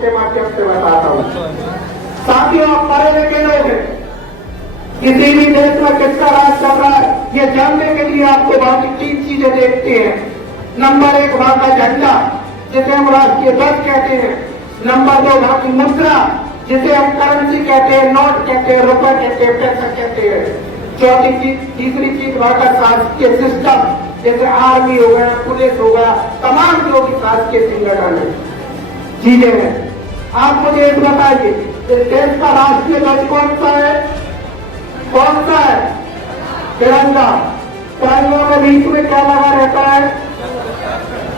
इसके माध्यम से बताता हूँ। साथियों, आप पढ़े लिखे लोग हैं, किसी भी देश में किसका राज चल रहा है ये जानने के लिए आपको बाकी 3 चीजें देखते हैं। नंबर 1 वहां का झंडा, जिसे हम राष्ट्रीय ध्वज कहते हैं। नंबर 2 वहां की मुद्रा, जिसे हम करेंसी कहते हैं, नोट कहते हैं, रुपए कहते हैं, पैसा कहते हैं। चौथी चीज, तीसरी चीज वहां का शासकीय सिस्टम, जैसे आर्मी हो गया, पुलिस हो गया, तमाम जो भी शासकीय संगठन है, चीजें हैं। आप मुझे एक बताइए, इस देश का राष्ट्रीय ध्वज कौन सा है? कौन सा है? तिरंगा। तिरंगा में बीच में क्या लगा रहता है?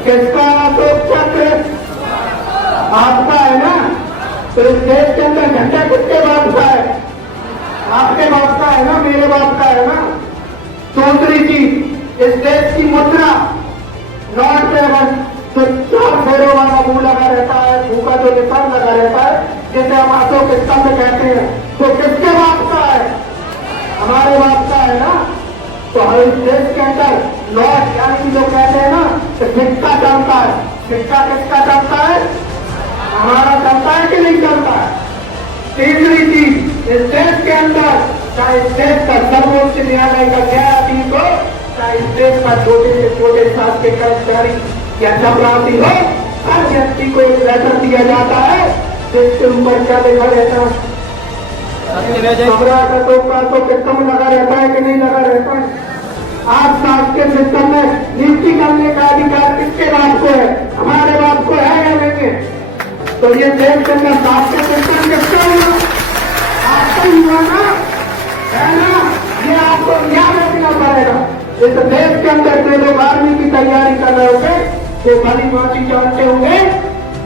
किसका? अशोक चक्र, आपका है ना। तो इस देश के अंदर झंडा किसके बाप का है? आपके बाप का है ना, मेरे बाप का है ना। दूसरी चीज, इस देश की मुद्रा, नोट पे तो 4 फेरों वाला मुंह लगा रहता है, मुंह का जो निशान लगा रहता है, जैसे हम अशोक स्तंभ कहते हैं, तो किसके बाप का है? हमारे बाप का है ना। तो हर इस देश के अंदर नोट यानी जो कहते हैं ना, तो सिक्का चलता है। सिक्का किसका चलता है? हमारा चलता है कि नहीं चलता है? तीसरी चीज, इस देश के अंदर चाहे इस देश का सर्वोच्च न्यायालय का न्यायाधीश हो, चाहे इस देश का छोटे से छोटे शासकीय कर्मचारी या चपरासी हो, हर व्यक्ति को एक लेटर दिया जाता है जिसके ऊपर क्या लिखा रहता है? तो कितना लगा रहता है कि नहीं लगा रहता है? आज शासकीय सिस्टम में नियुक्ति करने का अधिकार किसके बाप को है? हमारे बाप को है या नहीं है? तो ये देश के अंदर शासकीय सिस्टम किसका हुआ? आपका ही हुआ ना, है ना। ये आपको याद रखना पड़ेगा। इस देश के अंदर जो लोग आर्मी की तैयारी कर रहे होंगे, वो भली भांति जानते होंगे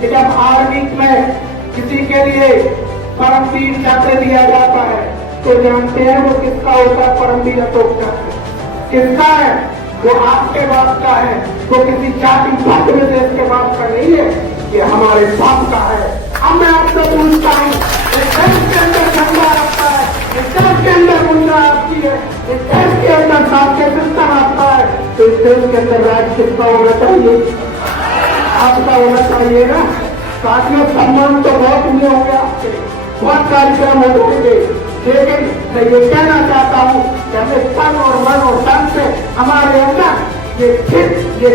कि जब आर्मी में किसी के लिए परमवीर चक्र दिया जाता है तो जानते हैं वो किसका होता है? परमवीर अशोक चक्र किसका है? वो आपके बाप का है। वो किसी जाति भाग में देश के बाप का नहीं है, ये हमारे बाप का है। अब मैं आपसे पूछता हूँ, इस देश के अंदर झंडा आपका है, इस देश के अंदर मुद्रा आपकी है, इस देश के अंदर शासकीय सिस्टम आपका है, तो इस देश के अंदर राज्य किसका होना चाहिए? आपका होना चाहिए ना। साथियों, सम्मान तो बहुत हुए होंगे आपके, बहुत कार्यक्रम होते थे, लेकिन मैं ये कहना चाहता हूँ कि हमें तन और मन और तन से हमारे अंदर ये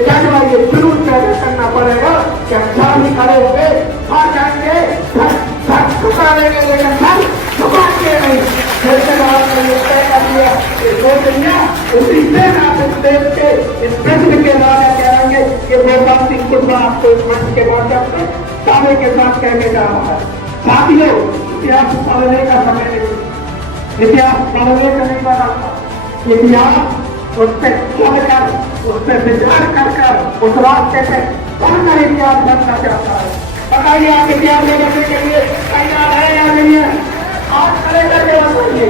जज्बा, ये जुनून पैदा करना पड़ेगा कि हम सामने खड़े हो गए, आ जाएंगे, सर झुका लेंगे, लेकिन सर झुकाएंगे नहीं। जैसे आपने ये तय कर दिया, ये सोच लिया, उसी दिन आप इस देश के इस प्रश्न के द्वारा कहेंगे कि गोपाल सिंह कुशवाहा आपको इस मंच के माध्यम से दावे के साथ कहने जा रहा है। साथियों, इतिहास पढ़ने का समय नहीं, इतिहास पढ़ने का नहीं बना, इतिहास उस पर चढ़कर, उस पर विचार कर उस रास्ते पे पढ़कर इतिहास बनना चाहता है। बताइए, आप इतिहास बनने के लिए तैयार है या नहीं है? आज खड़े करके बताइए।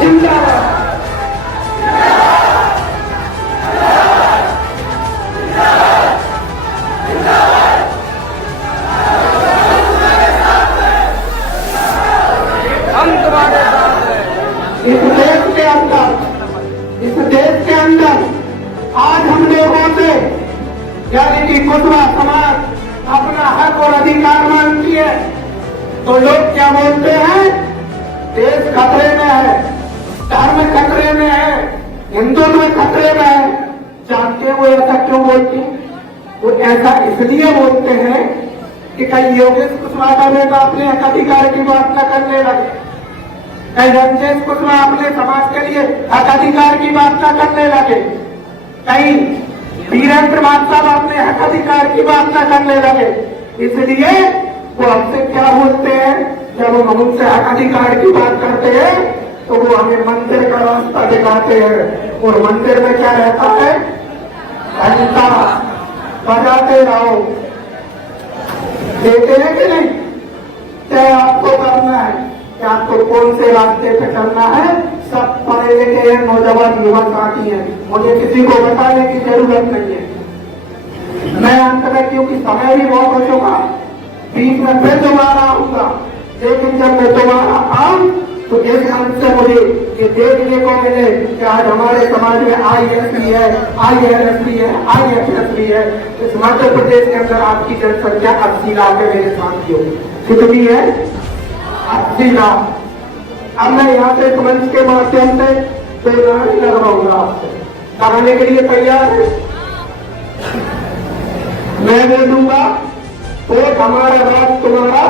जिंदाबाद। इस देश के अंदर आज हम लोगों से यानी कि कुशवाहा समाज अपना हक और अधिकार मांगती है, तो लोग क्या बोलते हैं? देश खतरे में है, धर्म खतरे में है, हिंदुत्व खतरे में है। जानते हैं वो ऐसा क्यों बोलते हैं? वो ऐसा इसलिए बोलते हैं कि कहीं योगेश कुशवाहा का बेटा अपने हक अधिकार की बात न करने लगे, कहीं रंजेश कुशवाहा अपने समाज के लिए हक अधिकार की बात न करने लगे, कहीं वीरेंद्र मान साहब अपने हक अधिकार की बात न करने लगे। इसलिए वो हमसे क्या बोलते हैं? जब हम उनसे हक अधिकार की बात करते हैं तो वो हमें मंदिर का रास्ता दिखाते हैं, और मंदिर में क्या रहता है? घंटा बजाते रहो। देते हैं कि नहीं? क्या आपको करना है कि आपको कौन से रास्ते पे चलना है? सब पढ़े लिखे हैं, नौजवान युवा साथी हैं, मुझे किसी को बताने की जरूरत नहीं है। मैं अंत में, क्योंकि समय भी बहुत हो चुका, बीच में फिर दोबारा आऊंगा, लेकिन जब मैं दोबारा आऊं तो इस मंच से मुझे ये देखने को मिले कि आज हमारे समाज में ISP है, ILSP है, IFSP है। इस मध्य प्रदेश के अंदर आपकी जनसंख्या 80 लाख है मेरे साथियों। कितनी है? 80 लाख। अब मैं यहाँ से इस मंच के माध्यम से तो लड़ाई लगवाऊंगा आपसे, लगाने के लिए तैयार है? मैं दे दूंगा वोट, हमारा राज तुम्हारा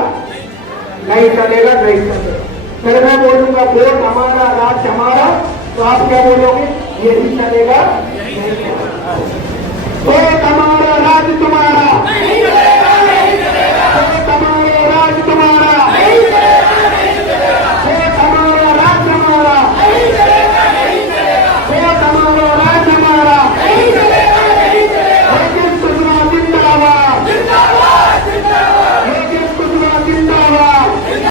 नहीं चलेगा, नहीं चलेगा। फिर मैं बोलूंगा वोट हमारा राज हमारा, तो आप क्या बोलोगे? ये भी चलेगा, नहीं चलेगा। वोट हमारा